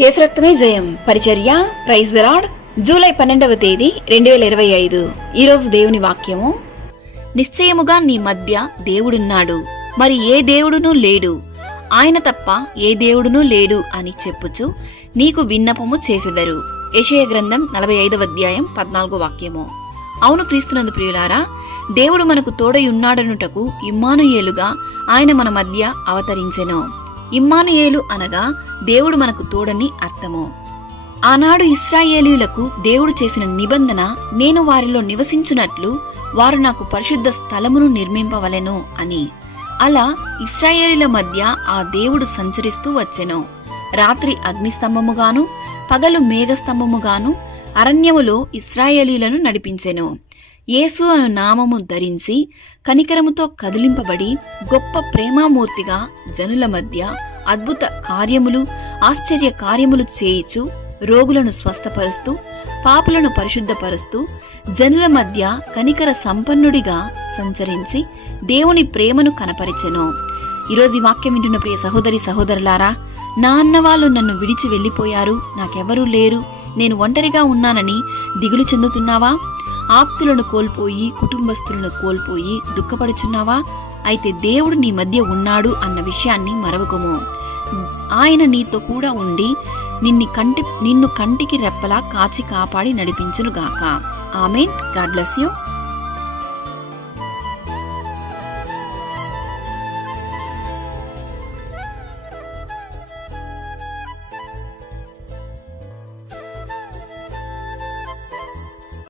ఏసురక్తమే జయం. పరిచర్య praise దరాడ్ July పన్నెండవ తేదీ రెండు వేల ఇరవై ఐదు. ఈరోజు దేవుని వాక్యము. నిశ్చయముగా నీ మధ్య దేవుడున్నాడు. మరి ఏ దేవుడునూ లేడు. ఆయన తప్ప ఏ దేవుడునూ లేడు అని చెప్పుచు నీకు విన్నపము చేసెదరు. యెషయ గ్రంథం నలభై ఐదవ అధ్యాయం పద్నాలుగో వాక్యము. అవును క్రీస్తునందు ప్రియులారా దేవుడు మనకు తోడయున్నాడనుటకు ఇమ్మానుయేలుగా ఆయన మన మధ్య అవతరించెను. ఇమ్మానుయేలు అనగా దేవుడు మనకు తోడని అర్థము. ఆనాడు ఇస్రాయేలీలకు దేవుడు చేసిన నిబంధన నేను వారిలో నివసించునట్లు వారు నాకు పరిశుద్ధ స్థలమును నిర్మింపవలెను అని. అలా ఇస్రాయేలీల మధ్య ఆ దేవుడు సంచరిస్తూ వచ్చెను. రాత్రి అగ్నిస్తంభముగాను పగలు మేఘస్తంభముగాను అరణ్యములో ఇస్రాయేలీలను నడిపించెను. యేసు అను నామము ధరించి కనికరముతో కదిలింపబడి గొప్ప ప్రేమామూర్తిగా జనుల మధ్య అద్భుత కార్యములు ఆశ్చర్య కార్యములు చేయిచు రోగులను స్వస్థపరుస్తూ పాపులను పరిశుద్ధపరుస్తూ జనుల మధ్య కనికర సంపన్నుడిగా సంచరించి దేవుని ప్రేమను కనపరిచెను. ఈరోజు ఈ వాక్యం వింటున్న ప్రియ సహోదరి సహోదరులారా నా అన్న వాళ్ళు నన్ను విడిచి వెళ్ళిపోయారు. నాకెవరూ లేరు. నేను ఒంటరిగా ఉన్నానని దిగులు చెందుతున్నావా? ఆప్తులను కోల్పోయి కుటుంబస్తులను కోల్పోయి దుఃఖపడుచున్నావా? అయితే దేవుడు నీ మధ్య ఉన్నాడు అన్న విషయాన్ని మరవకము ఆయన నీతో కూడా ఉండి నిన్ని కంటి నిన్ను కంటికి రెప్పలా కాచి కాపాడి నడిపించునుగాక. ఆమెన్. God bless you.